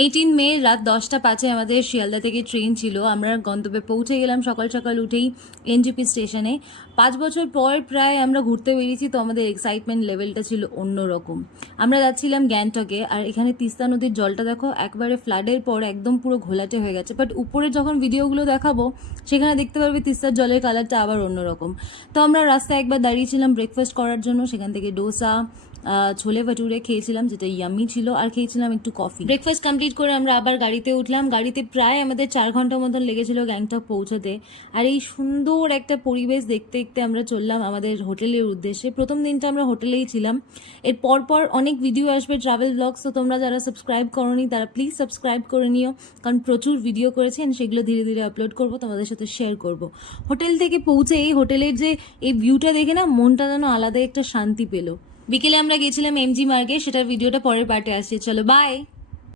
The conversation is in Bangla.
18 মে রাত 10টা 05 আমাদের শিয়ালদা থেকে ট্রেন ছিল। আমরা গন্তব্যে পৌঁছে গেলাম সকাল সকাল উঠেই এনজেপি স্টেশনে। 5 বছর পর প্রায় আমরা ঘুরতে বেরিয়েছি, তো আমাদের এক্সাইটমেন্ট লেভেলটা ছিল অন্যরকম। আমরা যাচ্ছিলাম গ্যাংটকে, আর এখানে তিস্তা নদীর জলটা দেখো একবারে ফ্লাডের পর একদম পুরো ঘোলাটে হয়ে গেছে, বাট উপরে যখন ভিডিওগুলো দেখাবো সেখানে দেখতে পারবে তিস্তার জলের কালারটা আবার অন্যরকম। তো আমরা রাস্তায় একবার দাঁড়িয়েছিলাম ব্রেকফাস্ট করার জন্য, সেখান থেকে ডোসা ছোলে ভাটুরে খেয়েছিলাম, যেটা ইয়ামি ছিল, আর খেয়েছিলাম একটু কফি। ব্রেকফাস্ট কমপ্লিট করে আমরা আবার গাড়িতে উঠলাম। গাড়িতে প্রায় আমাদের 4 ঘন্টা মতন লেগেছিল গ্যাংটক পৌঁছাতে। আর এই সুন্দর একটা পরিবেশ দেখতে দেখতে আমরা চললাম আমাদের হোটেলের উদ্দেশ্যে। প্রথম দিনটা আমরা হোটেলেই ছিলাম। এর পরপর অনেক ভিডিও আসবে ট্রাভেল ব্লগস, তো তোমরা যারা সাবস্ক্রাইব করোনি তারা প্লিজ সাবস্ক্রাইব করে নিও, কারণ প্রচুর ভিডিও করেছি and সেগুলো ধীরে ধীরে আপলোড করবো, তোমাদের সাথে শেয়ার করব। হোটেল থেকে পৌঁছে এই হোটেলের যে এই ভিউটা দেখে না মনটা যেন আলাদা একটা শান্তি পেলো। বিকেলে আমরা গেছিলাম এমজি মার্গে, সেটার ভিডিওটা পরের পার্টে আসছে। চলো বাই।